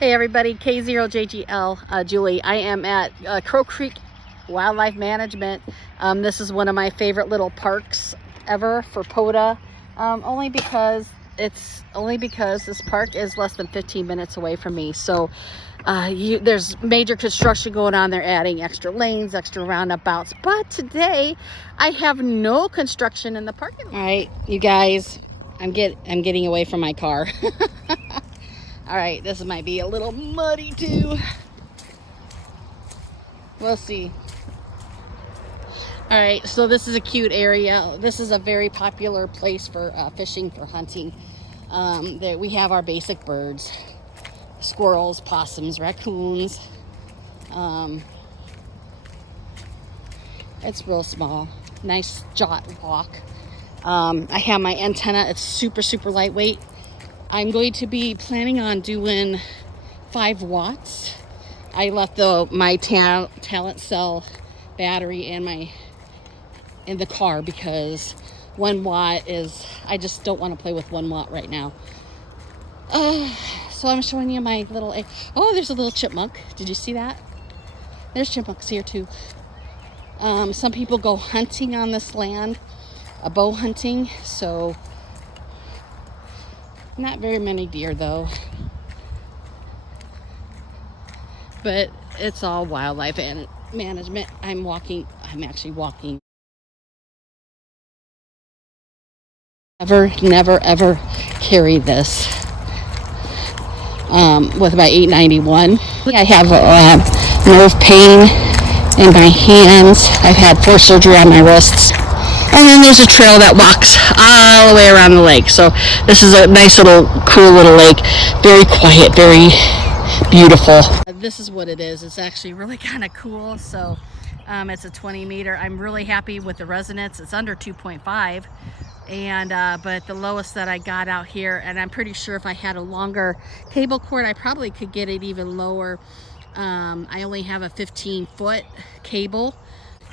Hey everybody, K0JGL, Julie. I am at Crow Creek Wildlife Management. This is one of my favorite little parks ever for POTA, only because this park is less than 15 minutes away from me. So there's major construction going on. They're adding extra lanes, extra roundabouts, but today I have no construction in the parking lot. All right, you guys, I'm getting away from my car. All right, this might be a little muddy too. We'll see. All right, so this is a cute area. This is a very popular place for fishing, for hunting. We have our basic birds: squirrels, possums, raccoons. It's real small. Nice jaunt walk. I have my antenna. It's super lightweight. I'm going to be planning on doing 5 watts. I left my talent cell battery in the car because 1 watt is, I just don't want to play with 1 watt right now. So I'm showing you my little, oh, there's a little chipmunk. Did you see that? There's chipmunks here too. Some people go hunting on this land, bow hunting, so not very many deer though. But it's all wildlife and management. I'm actually walking. Never ever carry this with my 891. I have nerve pain in my hands. I've had 4 surgery on my wrists. And then there's a trail that walks all the way around the lake. So this is a nice little, cool little lake. Very quiet, very beautiful. This is what it is. It's actually really kind of cool. So it's a 20 meter. I'm really happy with the resonance. It's under 2.5. And but the lowest that I got out here, and I'm pretty sure if I had a longer cable cord, I probably could get it even lower. I only have a 15-foot cable.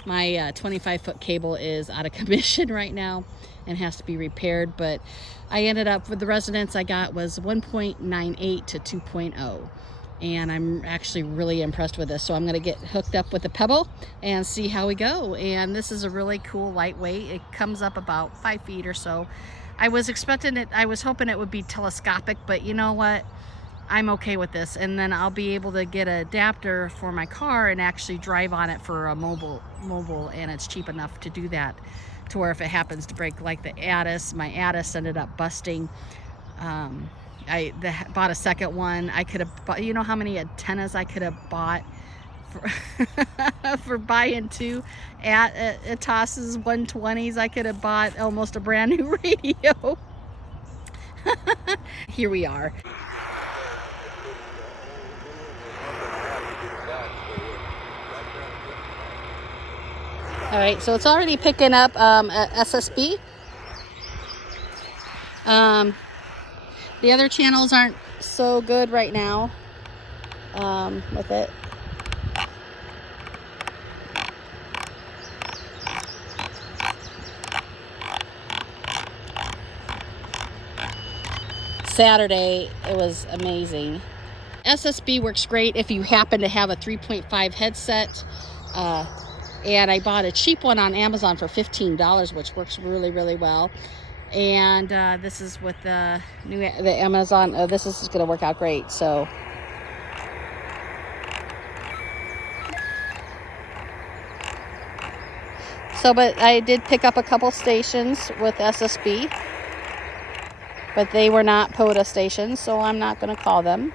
My 25-foot cable is out of commission right now and has to be repaired, but I ended up with the resonance I got was 1.98 to 2.0. And I'm actually really impressed with this. So I'm gonna get hooked up with a pebble and see how we go. And this is a really cool lightweight. It comes up about 5 feet or so. I was hoping it would be telescopic, but you know what? I'm okay with this. And then I'll be able to get an adapter for my car and actually drive on it for a mobile, and it's cheap enough to do that, to where if it happens to break, like my ATIS ended up busting. I bought a second one. I could have bought, you know how many antennas I could have bought for buying 2 ATIS's 120s. I could have bought almost a brand new radio. Here we are. All right, so it's already picking up SSB. The other channels aren't so good right now with it. Saturday, it was amazing. SSB works great if you happen to have a 3.5 headset. And I bought a cheap one on Amazon for $15, which works really well. And this is with the Amazon. This is going to work out great. So but I did pick up a couple stations with SSB, but they were not POTA stations, so I'm not going to call them.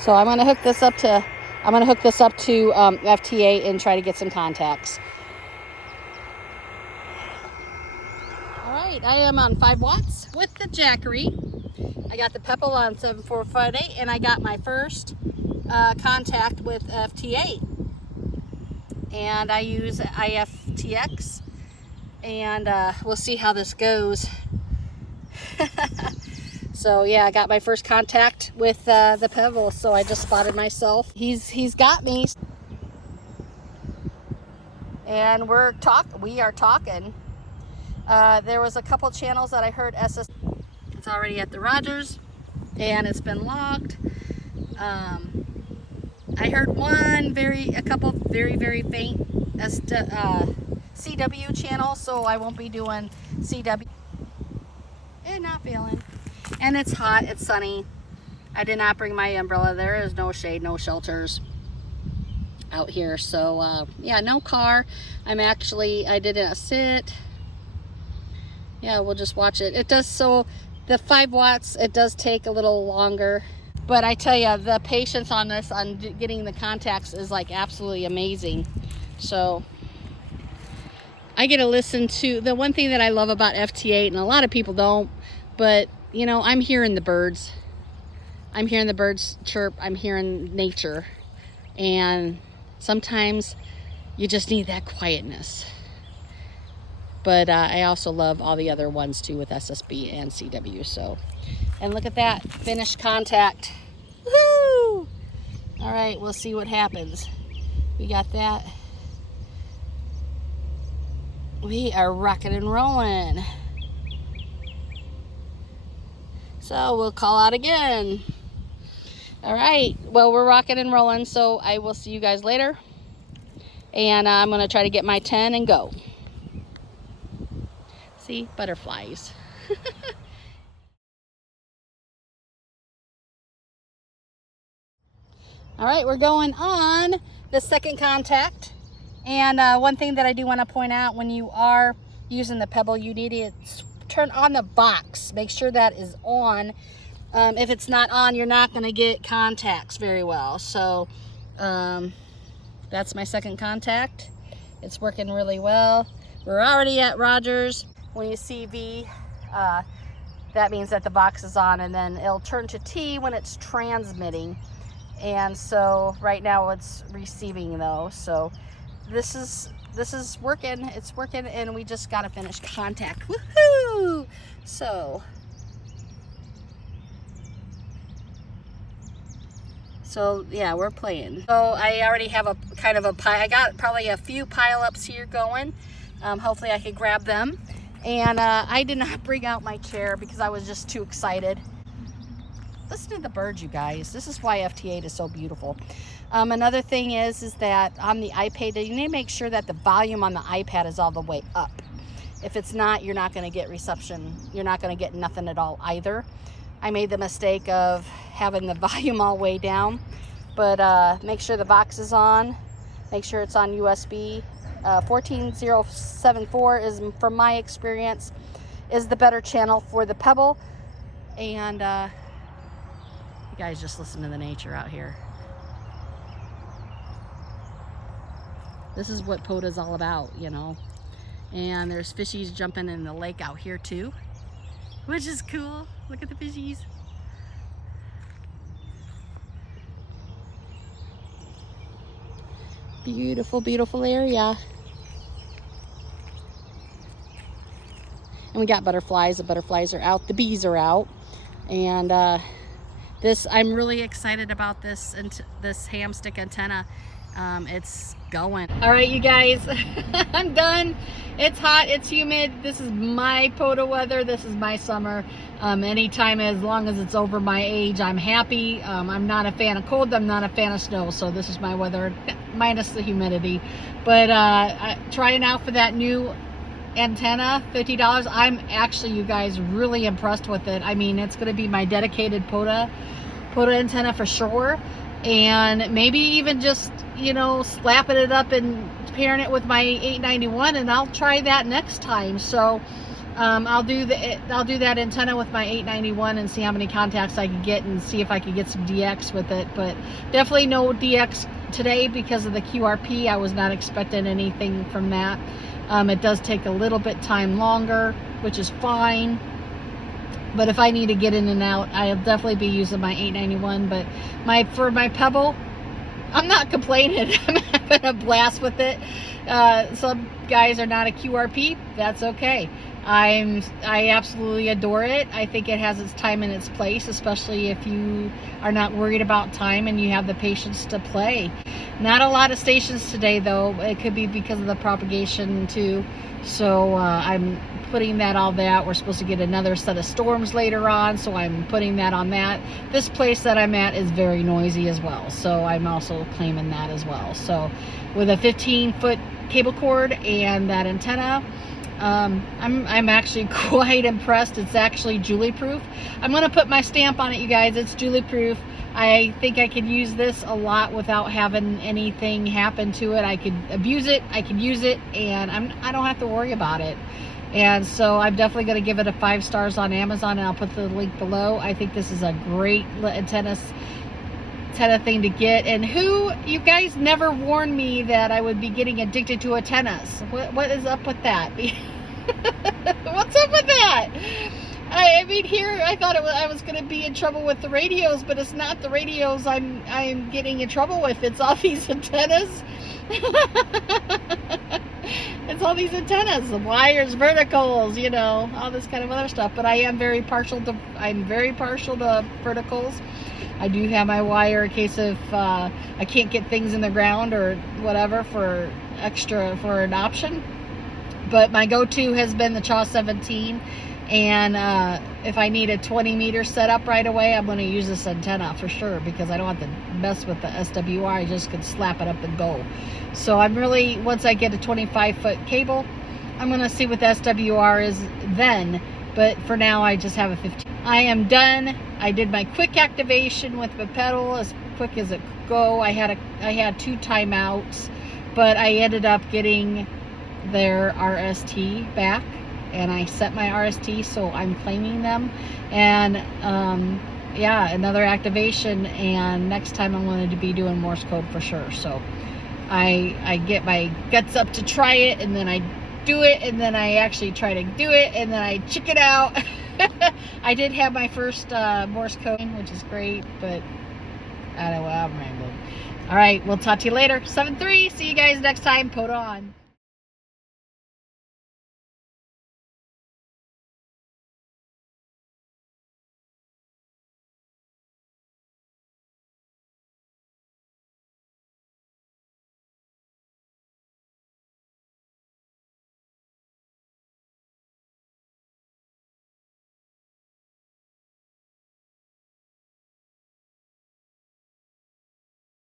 So I'm going to hook this up to FTA and try to get some contacts. All right, I am on 5 watts with the Jackery. I got the pebble on 7458, and I got my first contact with FTA. And I use IFTX and we'll see how this goes. So yeah, I got my first contact with the pebble, so I just spotted myself. He's got me, and we are talking. There was a couple channels that I heard SS. It's already at the Rogers, and it's been logged. I heard a couple very faint CW channels, so I won't be doing CW. And not feeling. And it's hot, it's sunny. I did not bring my umbrella. There is no shade, no shelters out here. So yeah, no car. I didn't sit. Yeah, we'll just watch it. It does, so the 5 watts, it does take a little longer. But I tell you, the patience on this, on getting the contacts, is like absolutely amazing. So I get to listen to, the one thing that I love about FT8, and a lot of people don't, but you know, I'm hearing the birds. I'm hearing the birds chirp. I'm hearing nature. And sometimes you just need that quietness. But I also love all the other ones too with SSB and CW. So, and look at that, finished contact. Woohoo! All right, we'll see what happens. We got that. We are rocking and rolling. So we'll call out again. All right, well, we're rocking and rolling, so I will see you guys later. And I'm gonna try to get my 10 and go. See, butterflies. All right, we're going on the second contact. And one thing that I do want to point out, when you are using the pebble, you need to turn on the box. Make sure that is on. If it's not on, you're not going to get contacts very well. So that's my second contact. It's working really well. We're already at Rogers. When you see V, that means that the box is on, and then it'll turn to T when it's transmitting. And so right now it's receiving though. So this is working. It's working, and we just got to finish contact. Woohoo! So yeah, we're playing. So I already have a kind of a pile. I got probably a few pile-ups here going. Hopefully I can grab them. And I did not bring out my chair because I was just too excited. Listen to the birds, you guys. This is why FT8 is so beautiful. Another thing is that on the iPad, you need to make sure that the volume on the iPad is all the way up. If it's not, you're not going to get reception. You're not going to get nothing at all either. I made the mistake of having the volume all the way down, but make sure the box is on. Make sure it's on USB. 14074 is, from my experience, is the better channel for the pebble. And you guys just listen to the nature out here. This is what POTA is all about, you know. And there's fishies jumping in the lake out here too, which is cool. Look at the fishies. Beautiful, beautiful area. And we got butterflies. The butterflies are out. The bees are out. And I'm really excited about this ham stick antenna. It's going. All right, you guys, I'm done. It's hot, it's humid. This is my POTA weather. This is my summer. Anytime, as long as it's over my age, I'm happy. I'm not a fan of cold. I'm not a fan of snow. So this is my weather, minus the humidity. But trying out for that new antenna, $50. I'm actually, you guys, really impressed with it. I mean, it's going to be my dedicated POTA antenna for sure. And maybe even just, you know, slapping it up and pairing it with my 891, and I'll try that next time. So I'll do that antenna with my 891 and see how many contacts I can get, and see if I can get some DX with it. But definitely no DX today because of the QRP. I was not expecting anything from that. It does take a little bit time longer, which is fine. But if I need to get in and out, I'll definitely be using my 891. But for my pebble, I'm not complaining. I'm having a blast with it. Some guys are not a QRP. That's okay. I absolutely adore it. I think it has its time and its place, especially if you are not worried about time and you have the patience to play. Not a lot of stations today, though. It could be because of the propagation too. So I'm putting that all that. We're supposed to get another set of storms later on, so I'm putting that on that. This place that I'm at is very noisy as well, so I'm also claiming that as well. So with a 15-foot cable cord and that antenna, I'm actually quite impressed. It's actually Julie proof. I'm gonna put my stamp on it, you guys. It's Julie proof. I think I could use this a lot without having anything happen to it. I could abuse it, I could use it, and I don't have to worry about it. And so I'm definitely going to give it a 5 stars on Amazon, and I'll put the link below. I think this is a great antenna thing to get. And you guys never warned me that I would be getting addicted to antennas. What is up with that? What's up with that? I mean, here I thought I was going to be in trouble with the radios, but it's not the radios I'm getting in trouble with. It's all these antennas. It's all these antennas, the wires, verticals, you know, all this kind of other stuff. But I'm very partial to verticals. I do have my wire in case if I can't get things in the ground or whatever for an option. But my go-to has been the GRA-17. And if I need a 20-meter setup right away, I'm going to use this antenna for sure, because I don't have to mess with the SWR. I just can slap it up and go. So I'm really, once I get a 25-foot cable, I'm going to see what the SWR is then. But for now, I just have a 15. I am done. I did my quick activation with the pedal, as quick as it could go. I had 2 timeouts, but I ended up getting their RST back. And I set my RST, so I'm claiming them. And yeah, another activation, and next time I'm going to be doing Morse code for sure. So I get my guts up to try it, and then I do it, and then I actually try to do it, and then I chicken out. I did have my first Morse code, which is great, but I don't know, I'm rambling. All right, we'll talk to you later. 7-3, see you guys next time. POTA on.